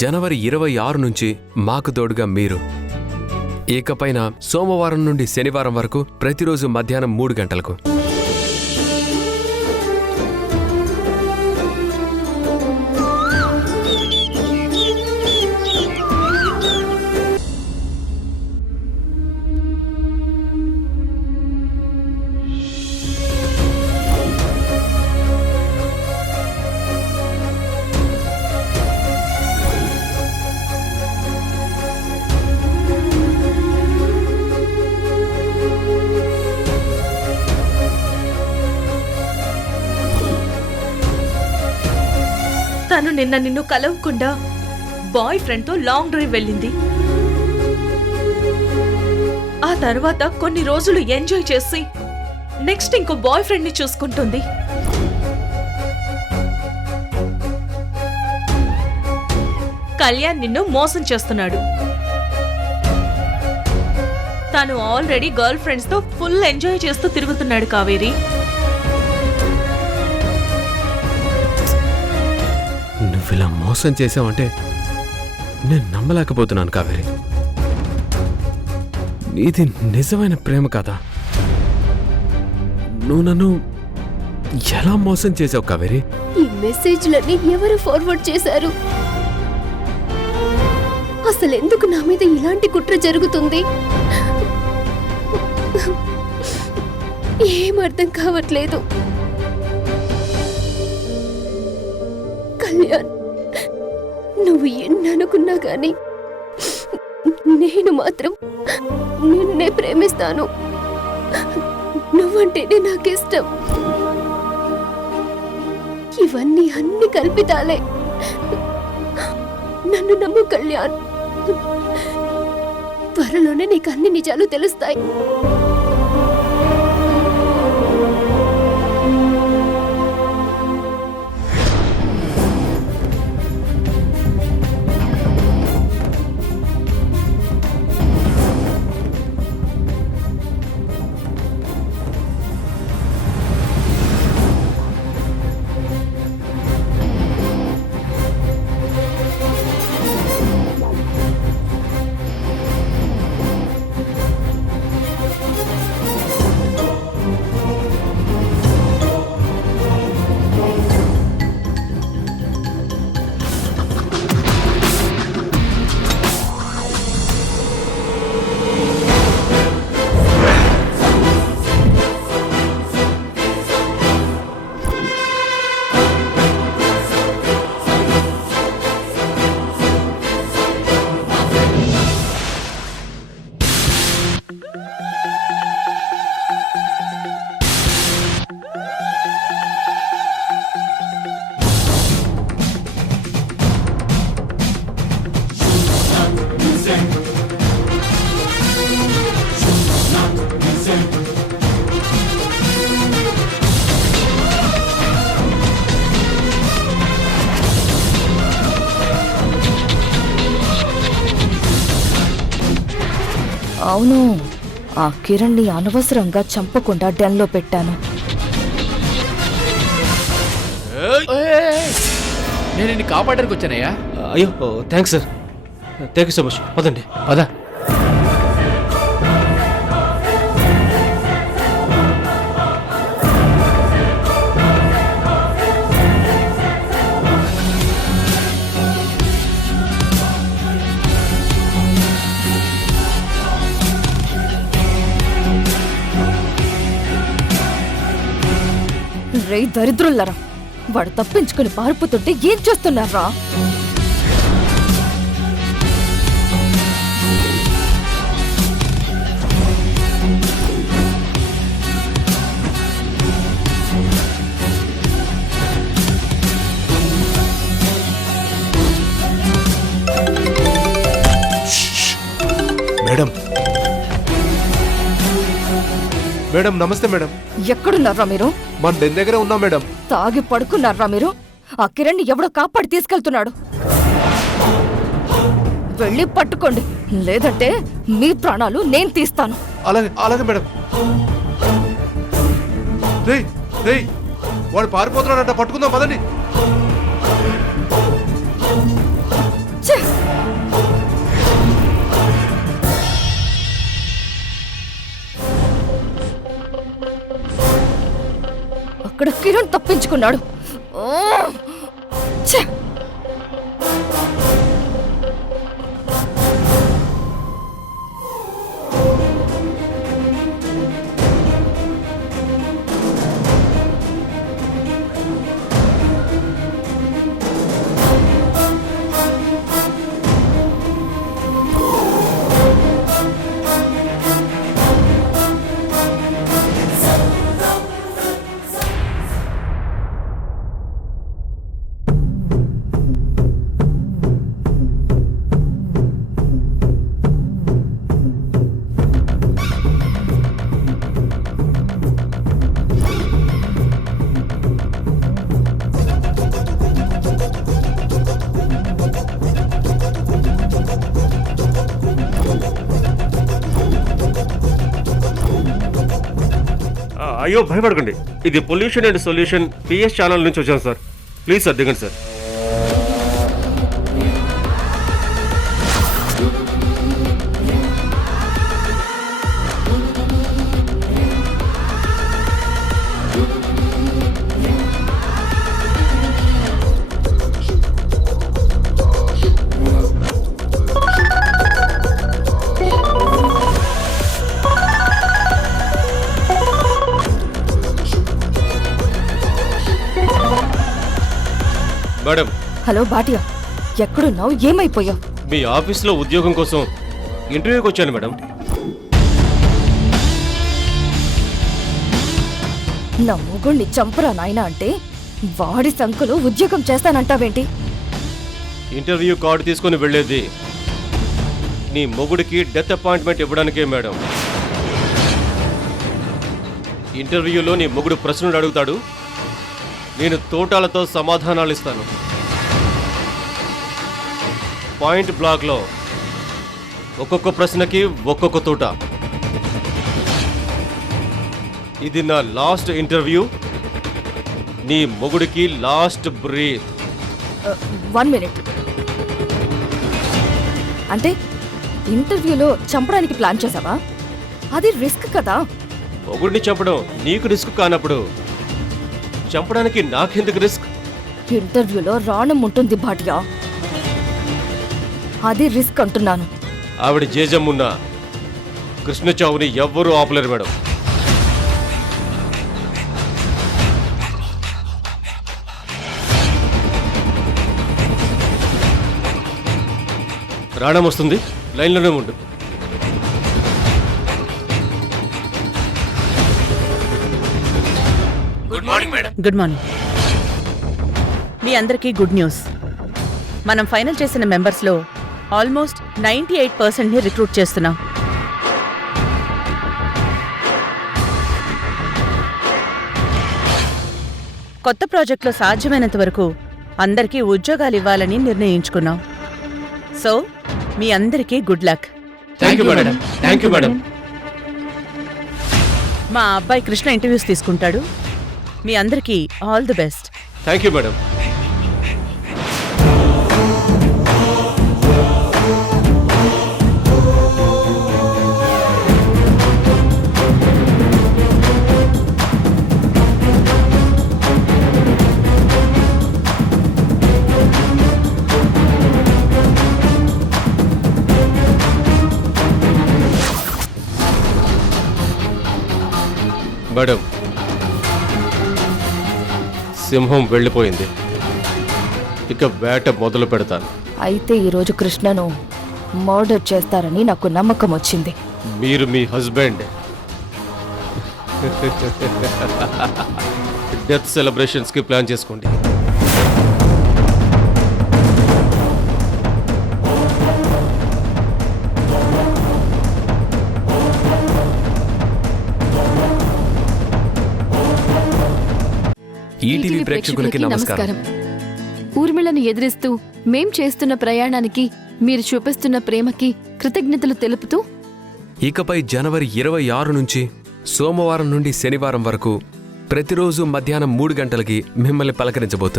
జనవరి 26 నుంచి మాకు తోడుగా మీరు. ఇకపైన సోమవారం నుండి శనివారం వరకు ప్రతిరోజు మధ్యాహ్నం 3 గంటలకు. తను నిన్ను కలవకుండా బాయ్ ఫ్రెండ్తో లాంగ్ డ్రైవ్ వెళ్ళింది. ఆ తర్వాత కొన్ని రోజులు ఎంజాయ్ చేసి నెక్స్ట్ ఇంకో బాయ్ ఫ్రెండ్ ని చూసుకుంటుంది. కళ్యాణ్ నిన్ను మోసం చేస్తున్నాడు. తను ఆల్రెడీ గర్ల్ ఫ్రెండ్స్ తో ఫుల్ ఎంజాయ్ చేస్తూ తిరుగుతున్నాడు కావేరి. నువ్విలా మోసం చేసావంటే నేను నమ్మలేకపోతున్నాను కావేరి. ఇది నిజమైన ప్రేమ కదా? నువ్వు నన్ను ఎలా మోసం చేసావు కావేరి? ఈ మెసేజ్లన్నీ ఎవరు ఫార్వర్డ్ చేశారు? అసలు ఎందుకు నా మీద ఇలాంటి కుట్ర జరుగుతుంది? ఏం అర్థం కావట్లేదు. కళ్యాణ్, నువ్వు ఎన్ననుకున్నా గాని నేను మాత్రం నిన్నే ప్రేమిస్తాను. నువ్వంటేనే నాకిష్టం. ఇవన్నీ అన్ని కల్పితాలే. నన్ను నమ్ము కళ్యాణ్. త్వరలోనే నీకు అన్ని నిజాలు తెలుస్తాయి. అవును, ఆ కిరణ్ని అనవసరంగా చంపకుండా డెన్లో పెట్టాను. నేను నిన్ను కాపాడడానికి వచ్చానయ్యా. అయ్యో thanks sir. Thank you so much. పదండి పద. రే దరిద్రులరా, వాడు తప్పించుకుని పారిపోతుంటే ఏం చేస్తున్నారా? మేడం, మేడం నమస్తే మేడం. ఎక్కడున్నారా మీరు? మన డెన్ దగ్గర ఉన్నాం మేడం. తాగి పడుకున్నారా మీరు? ఆ కిరణ్ని ఎవడో కాపాడి తీసుకెళ్తున్నాడు. వెళ్ళి పట్టుకోండి, లేదంటే మీ ప్రాణాలు నేను తీస్తాను. అలాగే అలాగే మేడం. రేయ్ రేయ్, వాడు పారిపోతున్నాడంట, పట్టుకుందాం పదండి. ఇక్కడ కిరణ్ తప్పించుకున్నాడు. ఓ! ఛే! అయ్యో భయపడకండి, ఇది pollution and solution PS channel నుంచి వచ్చాను సార్. ప్లీజ్ సార్ దిగండి సార్. మేడం, హలో భాటియా, ఎక్కడున్నావు? ఏమైపోయావు? మీ ఆఫీస్లో ఉద్యోగం కోసం ఇంటర్వ్యూకి వచ్చాను మేడం. నా మొగుణ్ణి చంపరా నాయనా అంటే వాడి సంకులు ఉద్యోగం చేస్తానంటావేంటి? ఇంటర్వ్యూ కార్డు తీసుకొని వెళ్ళేది నీ మొగుడికి డెత్ అపాయింట్మెంట్ ఇవ్వడానికే మేడం. ఇంటర్వ్యూలో నీ మొగుడు ప్రశ్నలు అడుగుతాడు, నేను తోటాలతో సమాధానాలు ఇస్తాను. పాయింట్ బ్లాక్లో ఒక్కొక్క ప్రశ్నకి ఒక్కొక్క తోట. ఇది నా లాస్ట్ ఇంటర్వ్యూ, నీ మొగుడికి లాస్ట్ బ్రీత్. 1 మినిట్. అంటే ఇంటర్వ్యూలో చంపడానికి ప్లాన్ చేసావా? అది రిస్క్ కదా. మొగుడిని చంపడం నీకు రిస్క్ కానప్పుడు చంపడానికి నాకెందుకు రిస్క్? ఇంటర్వ్యూలో రాణం ఉంటుంది భాటియా, అది రిస్క్ అంటున్నాను. ఆవిడ జేజమ్మున్న కృష్ణ చావుని ఎవ్వరూ ఆపలేరు మేడం. రాణం వస్తుంది, లైన్లోనే ఉండు. Good morning. మీ అందరికీ గుడ్ న్యూస్. మనం ఫైనల్ చేసిన మెంబర్స్లో ఆల్మోస్ట్ 98%ని రిక్రూట్ చేస్తున్నాం. కొత్త ప్రాజెక్టులో సాధ్యమైనంత వరకు అందరికీ ఉద్యోగాలు ఇవ్వాలని నిర్ణయించుకున్నాం. సో మీ అందరికీ good luck. Thank you madam. Thank you madam. మా అబ్బాయి కృష్ణ ఇంటర్వ్యూస్ తీసుకుంటాడు. మీ అందరికీ all the best. Thank you madam. Madam, సింహం వెళ్ళిపోయింది, ఇక వేట మొదలు పెడతాను. అయితే ఈరోజు కృష్ణను మర్డర్ చేస్తారని నాకు నమ్మకం వచ్చింది. మీరు మీ హస్బెండ్ డెత్ సెలబ్రేషన్స్కి ప్లాన్ చేసుకోండి. ఈటీవీ ప్రేక్షకులకి నమస్కారం. ఊర్మిళను ఎదిరిస్తూ మేం చేస్తున్న ప్రయాణానికి మీరు చూపిస్తున్న ప్రేమకి కృతజ్ఞతలు తెలుపుతూ ఇకపై జనవరి 26 నుంచి సోమవారం నుండి శనివారం వరకు ప్రతిరోజు మధ్యాహ్నం 3 గంటలకి మిమ్మల్ని పలకరించబోతుంది.